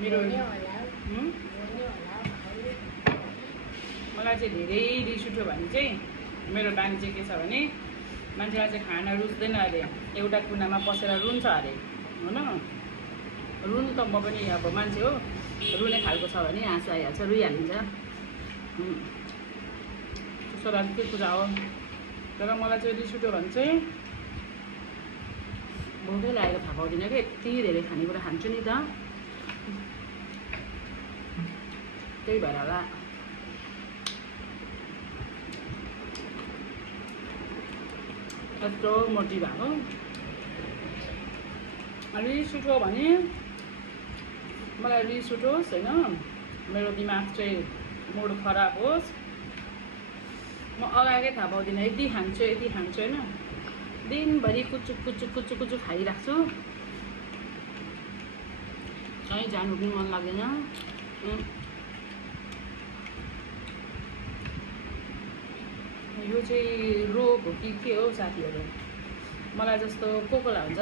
मेरो मलाई चाहिँ धेरै रिस उठ्यो भने चाहिँ मेरो बानी चाहिँ के छ भने मान्छेलाई चाहिँ खाना रुच्दैन अरे, एउटा कुनामा पसेर रुन्छ अरे होइन। रुनु त म पनि अब मान्छे हो, रुने खालको छ भने हाँसो आइहाल्छ, रुइहालिन्छ। स्वाभाविक कुरा हो। तर मलाई चाहिँ रिस उठ्यो भने चाहिँ भोकै लागेको थाहा पाउँदिनँ कि यति धेरै खानेकुरा खान्छु नि त, त्यही भएर होला। यत्रो मोटी भएको। रिस उठ्यो भने मलाई रिस उठोस् होइन, मेरो दिमाग चाहिँ मुड खराब होस्, म अगाएकै थाहा पाउँदिनँ यति खान्छु होइन, दिनभरि कुचुक कुचुक कुचुक कुचुक खाइरहेको छु, कहीँ जानु पनि मन लाग्दैन। यो चाहिँ रोग हो कि के हो साथीहरू, मलाई जस्तो कोकोला हुन्छ